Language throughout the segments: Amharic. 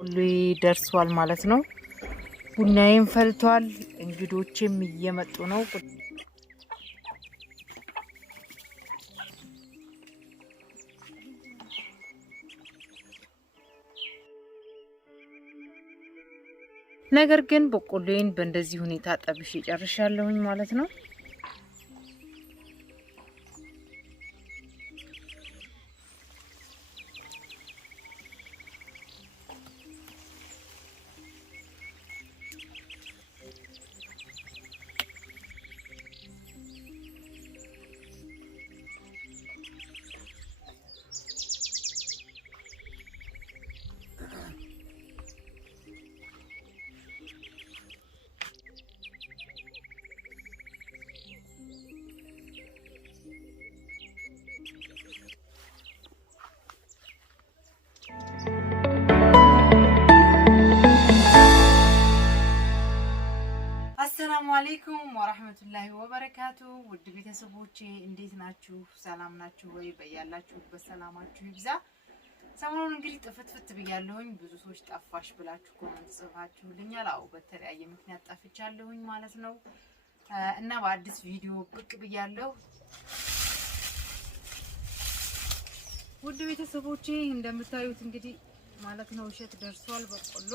ሁሉ ደርሷል ማለት ነው። ቡናዬም ፈልቷል። እንግዶችም እየመጡ ነው። ነገር ግን በቆሎዬን በእንደዚህ ሁኔታ ጠብሼ ጨርሻለሁኝ ማለት ነው። አሰላሙ አለይኩም ወራህመቱላሂ ወበረካቱ። ውድ ቤተሰቦቼ እንዴት ናችሁ? ሰላም ናችሁ ወይ? በያላችሁበት ሰላማችሁ ይብዛ። ሰሞኑን እንግዲህ ጥፍትፍት ብያለሁኝ። ብዙ ሰዎች ጠፋሽ ብላችሁ ኮሜንት ጽፋችሁልኛል። አዎ በተለያየ ምክንያት ጠፍቻለሁኝ ማለት ነው እና በአዲስ ቪዲዮ ብቅ ብያለሁ። ውድ ቤተሰቦቼ እንደምታዩት እንግዲህ ማለት ነው እሸት ደርሷል በቆሎ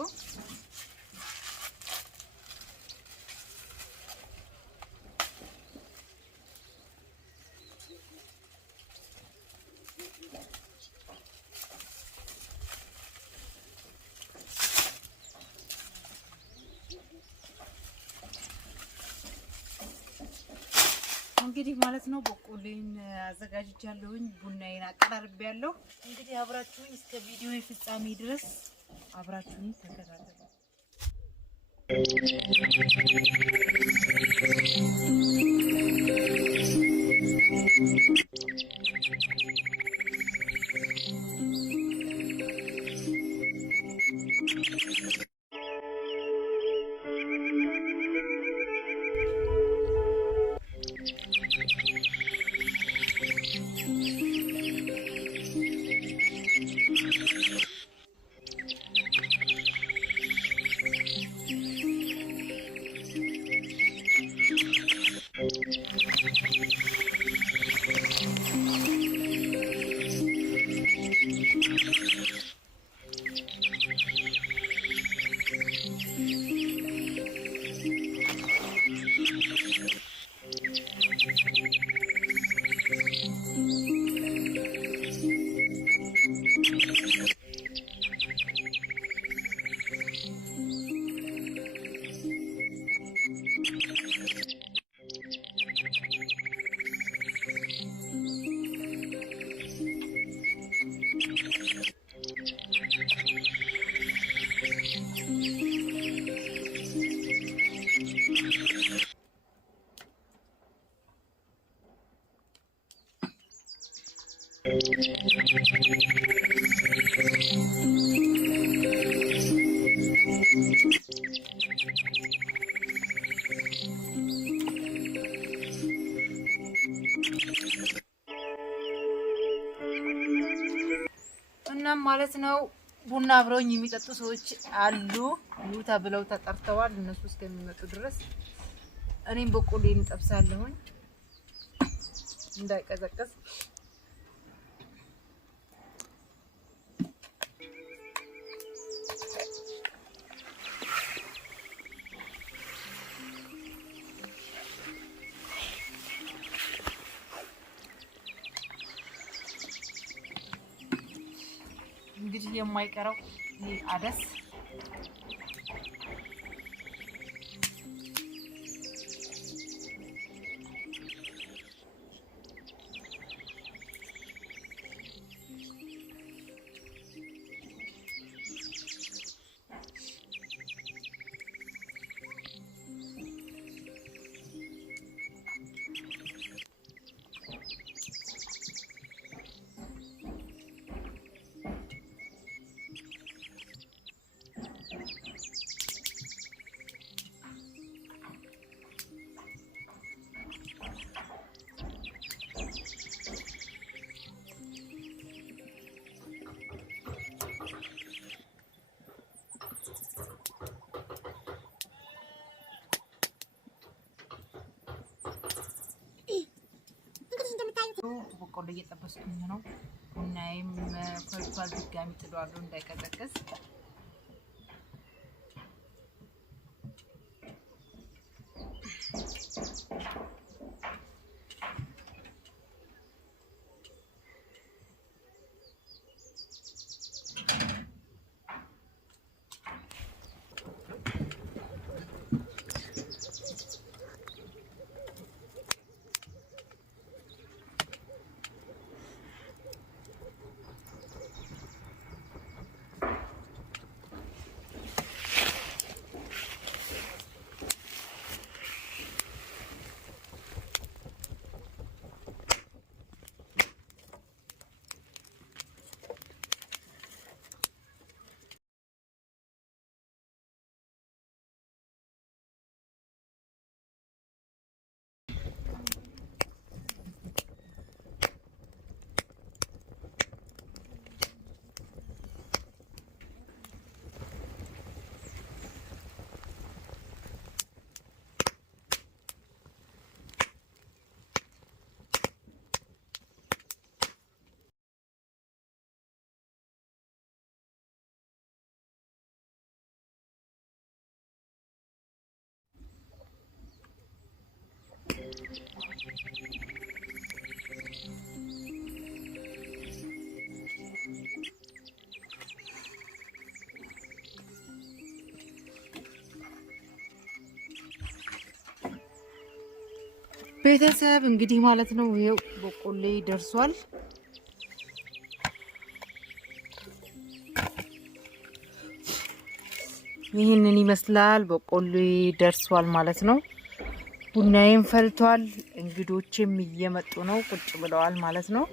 እንግዲህ ማለት ነው በቆሎዬን አዘጋጅቻለሁኝ። ቡናዬን አቀራርቤያለሁ። እንግዲህ አብራችሁኝ እስከ ቪዲዮ ፍጻሜ ድረስ አብራችሁኝ ተከታተሉ። እናም ማለት ነው ቡና አብረውኝ የሚጠጡ ሰዎች አሉ። ኑ ተብለው ተጠርተዋል። እነሱ እስከሚመጡ ድረስ እኔም በቆሎዬን እንጠብሳለሁኝ እንዳይቀዘቅዝ። እንግዲህ የማይቀረው ይሄ አደስ በቆሎ እየጠበስኩኝ ነው ቡናዬም ፈልቷል ድጋሚ ጥዷለሁ እንዳይቀዘቅዝ ቤተሰብ እንግዲህ ማለት ነው ይሄው በቆሎ ደርሷል ይሄንን ይመስላል በቆሎ ደርሷል ማለት ነው ቡናዬም ፈልቷል እንግዶችም እየመጡ ነው ቁጭ ብለዋል ማለት ነው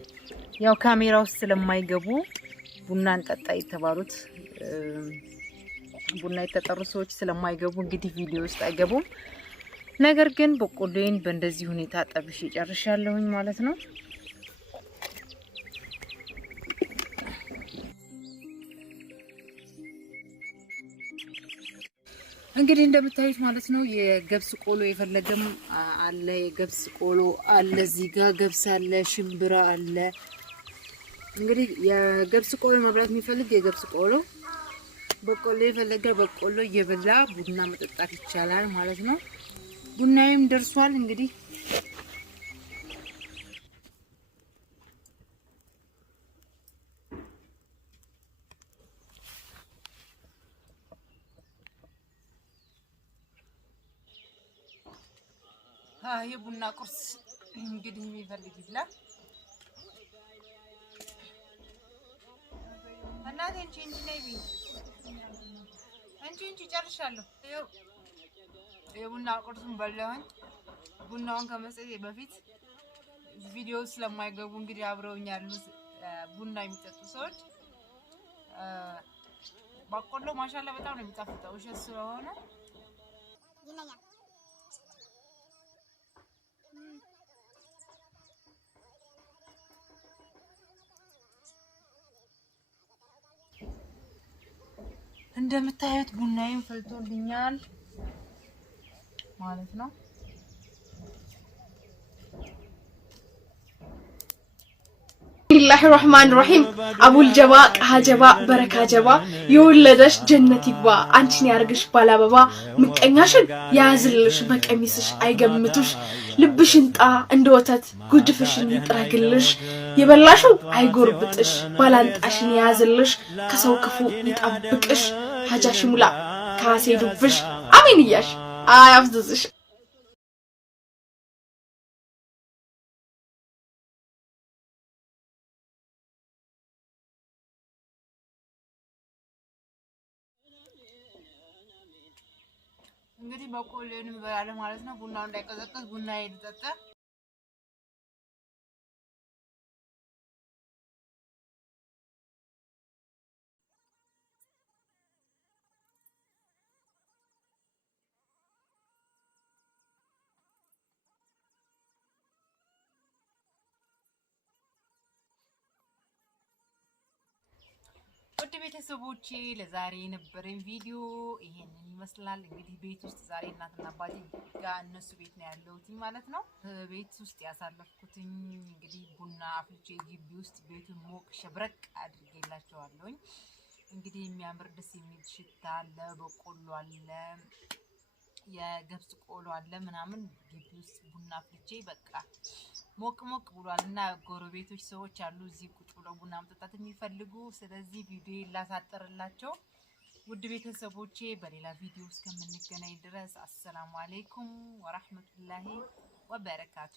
ያው ካሜራ ውስጥ ስለማይገቡ ቡናን ጠጣ የተባሉት ቡና የተጠሩ ሰዎች ስለማይገቡ እንግዲህ ቪዲዮ ውስጥ አይገቡም ነገር ግን በቆሎዬን በእንደዚህ ሁኔታ ጠብሼ ጨርሻለሁኝ ማለት ነው እንግዲህ እንደምታዩት ማለት ነው የገብስ ቆሎ የፈለገም አለ የገብስ ቆሎ አለ እዚህ ጋር ገብስ አለ ሽምብራ አለ እንግዲህ የገብስ ቆሎ መብላት የሚፈልግ የገብስ ቆሎ በቆሎ የፈለገ በቆሎ እየበላ ቡና መጠጣት ይቻላል ማለት ነው ቡናዬም ደርሷል እንግዲህ የቡና ቁርስ እንግዲህ የሚፈልግ ይብላ እናቴ እንጂ ነይ ቢ እንጂ ጨርሻለሁ የቡና ቁርሱን በላሁኝ ቡናውን ከመስጠቴ በፊት ቪዲዮ ስለማይገቡ እንግዲህ አብረውኝ ያሉት ቡና የሚጠጡ ሰዎች በቆሎ ማሻአላ በጣም ነው የሚጣፍጠው እሺ ስለሆነ ይለኛል እንደምታዩት ቡናዬን ፈልቶልኛል ማለት ነው ቢስሚላሂ ረህማን ረሂም አቡል ጀባ ቃጀባ በረካ ጀባ የወለደሽ ጀነት ይግባ አንቺን ያርግሽ ባላበባ ምቀኛሽን ያዝልሽ በቀሚስሽ አይገምቱሽ ልብሽን ጣ እንደወተት ጉድፍሽን ይጥረግልሽ የበላሽው አይጎርብጥሽ ባላንጣሽን ያዝልሽ ከሰው ክፉ ይጣብቅሽ ሀጃሽ ሙላ ካሴ ዱብሽ አሜን ይያሽ አያፍዝዝሽ እንግዲህ በቆሎን እንበላለን ማለት ነው ቡናው እንዳይቀዘቅዝ ቡና ይጠጣ ውድ ቤተሰቦቼ ለዛሬ የነበረኝ ቪዲዮ ይሄንን ይመስላል እንግዲህ ቤት ውስጥ ዛሬ እናትና አባቴ ጋር እነሱ ቤት ነው ያለሁት ማለት ነው ቤት ውስጥ ያሳለፍኩትኝ እንግዲህ ቡና ቡና አፍልቼ ግቢ ውስጥ ቤቱን ሞቅ ሸብረቅ አድርጌላቸዋለሁኝ። እንግዲህ የሚያምር ደስ የሚል ሽታ አለ፣ በቆሎ አለ፣ የገብስ ቆሎ አለ ምናምን ግቢ ውስጥ ቡና አፍልቼ በቃ ሞቅ ሞቅ ብሏልና ጎረቤቶች ሰዎች አሉ እዚህ ቁጭ ብለው ቡና መጠጣት የሚፈልጉ። ስለዚህ ቪዲዮ ላሳጥርላቸው። ውድ ቤተሰቦቼ በሌላ ቪዲዮ እስከምንገናኝ ድረስ አሰላሙ አለይኩም ወራህመቱላሂ ወበረካቱ።